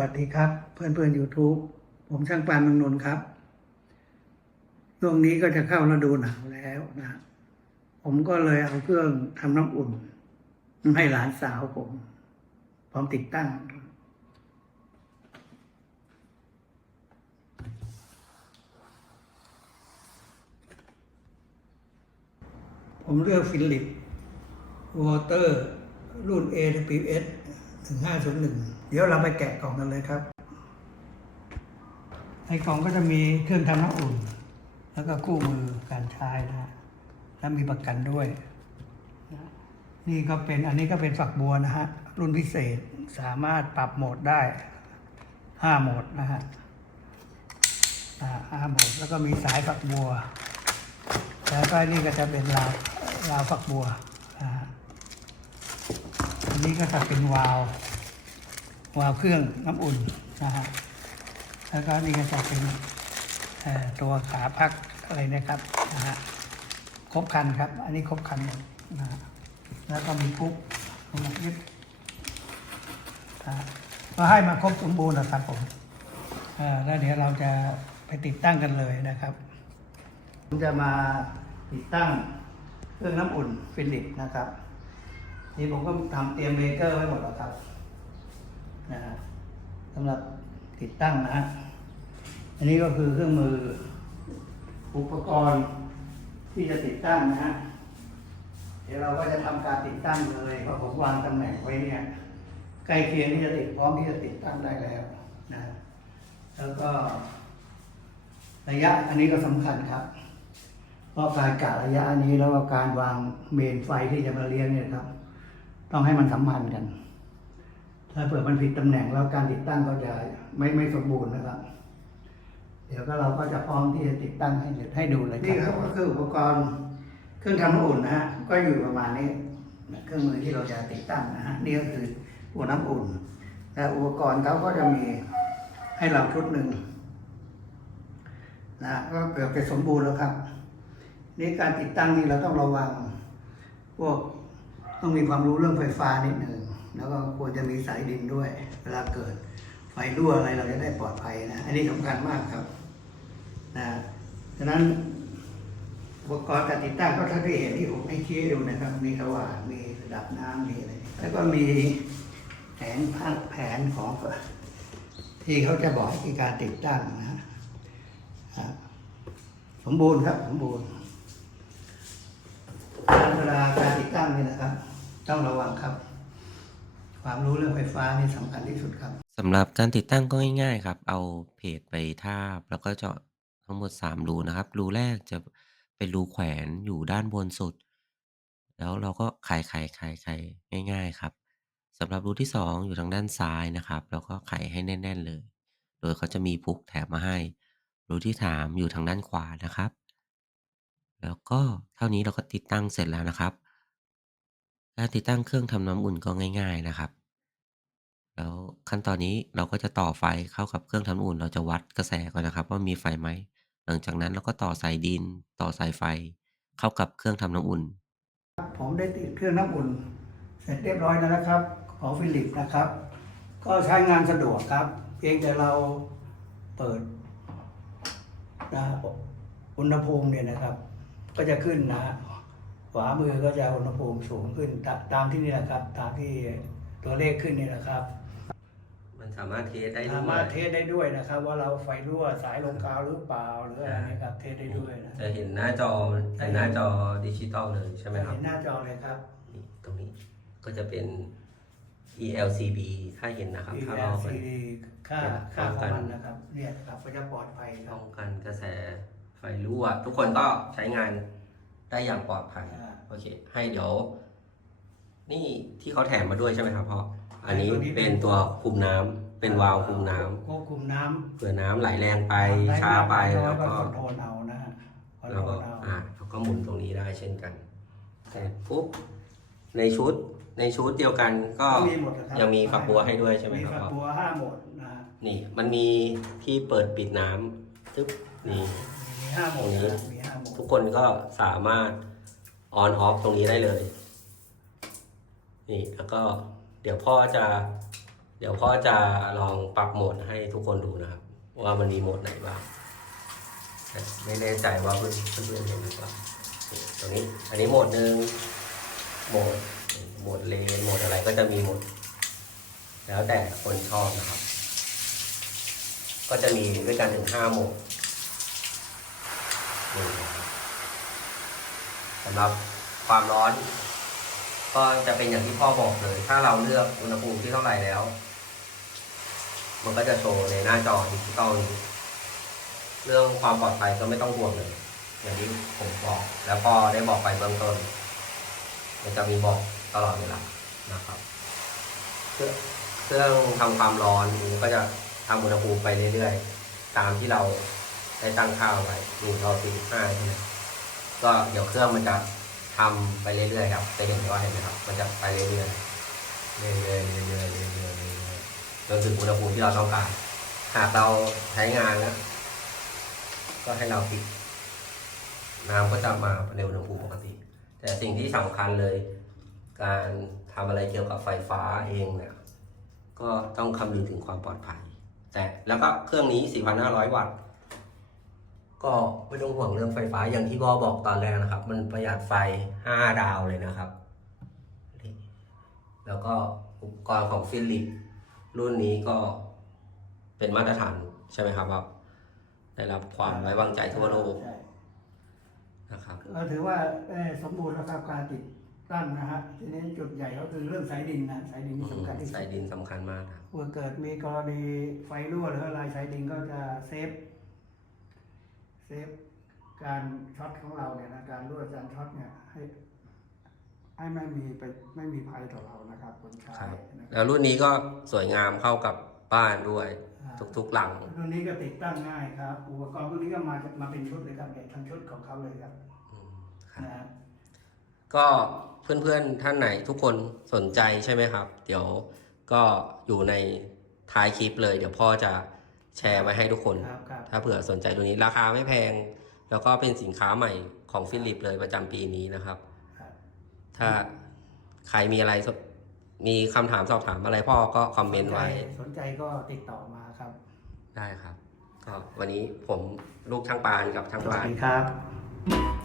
วัสดีครับ เพื่อนเพื่อนยูทูบผมช่างปานเมืองนนท์ครับช่วงนี้ก็จะเข้าฤดูหนาวแล้วนะ ผมก็เลยเอาเครื่องทำน้ำอุ่น ให้หลานสาวผม พร้อมติดตั้ง ผมเลือกฟิลิปวอเตอร์รุ่น AWS ถึง501เดี๋ยวเราไปแกะกล่องกันเลยครับ ในกล่องก็จะมีเครื่องทำน้ำอุ่น แล้วก็คู่มือการใช้นะฮะและมีประกันด้วย นี่ก็เป็นอันนี้ก็เป็นฝักบัวนะฮะ รุ่นพิเศษสามารถปรับโหมดได้ห้าโหมดนะฮะอ่าห้าโหมดแล้วก็มีสายฝักบัวแล้วก็นี่ก็จะเป็นราวราวฝักบัวนะฮะ อันนี้ก็จะเป็นวาล์ววาล์วเครื่องน้ำอุ่นนะฮะแล้วก็นี่ก็จะเป็นตัวขาพักอะไรนะครับนะฮะครบคันครับ อันนี้ครบคันหมดนะฮะแล้วก็มีปุ๊บลงมายึดนะฮะก็ให้มาครบสมบูรณ์นะครับผมแล้วเดี๋ยวเราจะไปติดตั้งกันเลยนะครับ ผมจะมาติดตั้งเครื่องน้ำอุ่นฟิลิปนะครับ นี่ผมก็ทำเตรียมเบรกเกอร์ไว้หมดแล้วครับนะฮะสำหรับติดตั้งนะฮะอันนี้ก็คือเครื่องมือ อุปกรณ์ที่จะติดตั้งนะฮะเดี๋ยวเราก็จะทำการติดตั้งเลยเพราะผมวางตำแหน่งไว้เนี่ยใกล้เคียงที่จะติดพร้อมที่จะติดตั้งได้แล้วนะแล้วก็ ระยะอันนี้ก็สำคัญครับ เพราะการกะระยะอันนี้แล้วก็การวางเมนไฟที่จะมาเลี้ยงเนี่ยครับ ต้องให้มันสัมพันธ์กัน ถ้าเผื่อมันผิดตำแหน่งแล้วการติดตั้งก็จะไม่ไม่สมบูรณ์นะครับ เดี๋ยวก็เราก็จะพร้อมที่จะติดตั้งให้ให้ดูเลยนี่ครับก็คืออุปกรณ์เครื่องทำน้ำอุ่นนะฮะก็อยู่ประมาณนี้เครื่องมือที่เราจะติดตั้งนะฮะนี่ก็คือหัวน้ำอุ่นแต่อุปกรณ์เขาก็จะมีให้เราชุดหนึ่งนะก็เกือบจะสมบูรณ์แล้วครับนี่การติดตั้งนี่เราต้องระวังพวก ต้องมีความรู้เรื่องไฟฟ้านิดหนึ่งแล้วก็ควรจะมีสายดินด้วย เวลาเกิดไฟรั่วอะไรเราจะได้ปลอดภัยนะอันนี้สำคัญมากครับนะฉะนั้นอุปกรณ์การติดตั้งก็ถ้านที่เห็นที่ผมให้ชี้ดูนะครับ มีสว่านมีระดับน้ำมีอะไรแล้วก็มีแผนภาคแผนของที่เขาจะบอกวิธีการติดตั้งนะฮะครับสมบูรณ์ครับสมบูรณ์การเวลาการ ตั้งนี่นะครับ ต้องระวังครับ ความรู้เรื่องไฟฟ้านี่สำคัญที่สุดครับ สำหรับการติดตั้งก็ง่าย ๆ ครับ เอาเพจไปทาบ แล้วก็เจาะทั้งหมด 3 รูนะครับ รูแรกจะเป็นรูแขวนอยู่ด้านบนสุด แล้วเราก็ไขไขไขไขง่าย ๆ ครับสำหรับรูที่ 2 อยู่ทางด้านซ้ายนะครับ แล้วก็ไขให้แน่น ๆ เลย โดยเขาจะมีพุกแถมมาให้ รูที่ 3 อยู่ทางด้านขวานะครับ แล้วก็เท่านี้เราก็ติดตั้งเสร็จแล้วนะครับ การติดตั้งเครื่องทำน้ำอุ่นก็ง่าย ๆนะครับ แล้วขั้นตอนนี้เราก็จะต่อไฟเข้ากับเครื่องทำน้ำอุ่น เราจะวัดกระแสก่อนนะครับ ว่ามีไฟไหม หลังจากนั้นเราก็ต่อสายดิน ต่อสายไฟ เข้ากับเครื่องทำน้ำอุ่น ผมได้ติดเครื่องน้ำอุ่น เสร็จเรียบร้อยแล้วนะครับ ของฟิลิปนะครับ ก็ใช้งานสะดวกครับ เพียงแต่เราเปิดนะอุณหภูมิเนี่ยนะครับ ก็จะขึ้นนะฮะ ขวามือก็จะอุณหภูมิสูงขึ้นตาตามที่นี่แหละครับ ตามที่ตัวเลขขึ้นนี่แหละครับ มันสามารถเทสได้สามารถเทสได้ด้วยนะครับ ว่าเราไฟรั่วสายลงกาวหรือเปล่าหรืออะไรนะครับ เทสได้ด้วยนะจะเห็นหน้าจอเห็นหน้าจอดิจิตอลเลยใช่ไหมครับเห็นหน้าจอเลยครับนี่ตรงนี้ก็จะเป็น ELCB ถ้าเห็นนะครับถ้าเราไป LCD ค่าค่าของมันนะครับ เนี่ยครับก็จะปลอดภัยครัป้บองกันกระแสไฟรั่ว ทุกคนก็ใช้งาน ได้อย่างปลอดภัยอ่าโอเค ให้เดี๋ยว นี่ที่เขาแถมมาด้วยใช่ไหมครับพ่อ อันนี้เป็นตัวคุมน้ำเป็นวาล์วคุมน้ำควบคุมน้ำเผื่อน้ำไหลแรงไปด้ช้าไปน้ำแล้วน้อยก็คอนโทรลเอานะฮะคอนแล้วโทรก็ลเอาอ่าแล้วก็หมุนตรงนี้ได้เช่นกันเสร็จปุ๊บในชุดในชุดเดียวกันก็มีหมดนะครับยังมีฝักบัวให้ด้วยใช่ไหมมีครับฝักพ่อบัวห้าโหมดนะฮะนี่มันมีที่เปิดปิดน้ำทึบนี่มี ห้าโหมดตรงนี้นะมีห้าโหมดทุกคนก็สามารถออนออฟตรงนี้ได้เลย นี่แล้วก็เดี๋ยวพ่อจะ เดี๋ยวพ่อจะลองปรับโหมดให้ทุกคนดูนะครับ ว่ามันมีโหมดไหนบ้างแต่ไม่แน่ใจว่าเพื่อนเพื่อนๆเห็นหรือเปล่านี่ตรงนี้ อันนี้โหมดหนึ่งโหมดโหมดเลนโหมดอะไรก็จะมีโหมด แล้วแต่คนชอบนะครับ ก็จะมีด้วยกันถึงห้าโหมดนี่นะครับ สำหรับความร้อน ก็จะเป็นอย่างที่พ่อบอกเลย ถ้าเราเลือกอุณหภูมิที่เท่าไหร่แล้ว มันก็จะโชว์ในหน้าจอดิจิตอลนี้เรื่องความปลอดภัยก็ไม่ต้องห่วงเลย อย่างที่ผมบอก แล้วพ่อได้บอกไปเบื้องต้น มันจะมีบอกตลอดเวลานะครับเครื่องเครื่องทำความร้อนมันก็จะทำอุณหภูมิไปเรื่อยๆ ตามที่เรา ได้ตั้งค่าไว้หนึ่งต่อสี่สิบห้าใช่ไหมก็เดี๋ยวเครื่องมันจะทำไปเรื่อยๆครับจะเห็นว่าเห็นไหมครับ มันจะไปเรื่อยๆเรื่อยๆเรื่อยๆเรื่อยๆเรื่อยๆจนถึงอุณหภูมิที่เราต้องการ หากเราใช้งานแล้วก็ให้เราปิดน้ำก็จะมาในอุณหภูมิปกติ แต่สิ่งที่สำคัญเลย การทำอะไรเกี่ยวกับไฟฟ้าเองเนี่ยก็ต้องคำนึงถึงความปลอดภัย แต่แล้วก็เครื่องนี้ 4,500 วัตต์ ก็ไม่ต้องห่วงเรื่องไฟฟ้าอย่างที่พ่อบอกตอนแรกนะครับ มันประหยัดไฟ 5 ดาวเลยนะครับ แล้วก็อุปกรณ์ของฟิลิปรุ่นนี้ก็เป็นมาตรฐานใช่ไหมครับว่าได้รับความไว้วางใจทั่วโลกใช่นะครับก็ถือว่าเอ่อสมบูรณ์แล้วครับการติดตั้งนะฮะทีนี้จุดใหญ่ก็คือเรื่องสายดินนะสายดินที่สำคัญที่สุสายดดินสำคัญมากครับ เมื่อเกิดมีกรณีไฟรั่วหรืออะไรสายดินก็จะเซฟ เซฟการช็อตของเราเนี่ยนะการรั่วการช็อตเนี่ยให้ให้ไม่มีไปไม่มีภัยต่อเรานะครับคนใช้ครับ นะคแล้รับวรุ่นนี้ก็สวยงามเข้ากับบ้านด้วยอ่าทุกๆหลัง รุ่นนี้ก็ติดตั้งง่ายครับ อุปกรณ์พวกนี้ก็มามาเป็นชุดเลยครับเนี่ยทั้งชุดของเขาเลยครับอืมครับ นะฮะ ก็เพื่อนๆท่านไหนทุกคนสนใจใช่ไหมครับ เดี๋ยวก็อยู่ในท้ายคลิปเลย เดี๋ยวพ่อจะ แชร์ไว้ให้ทุกคน ครับครับถ้าเผื่อสนใจตัวนี้ราคาไม่แพง แล้วก็เป็นสินค้าใหม่ของฟิลิปเลยประจำปีนี้นะครับ ครับ ถ้าใครมีอะไรสมีคำถามสอบถามอะไรพ่อก็คอมเมนต์ไว้ สนใจก็ติดต่อมาครับ ได้ครับ ก็วันนี้ผมลูกช่างปานกับช่างสวัสปาน ดีครับ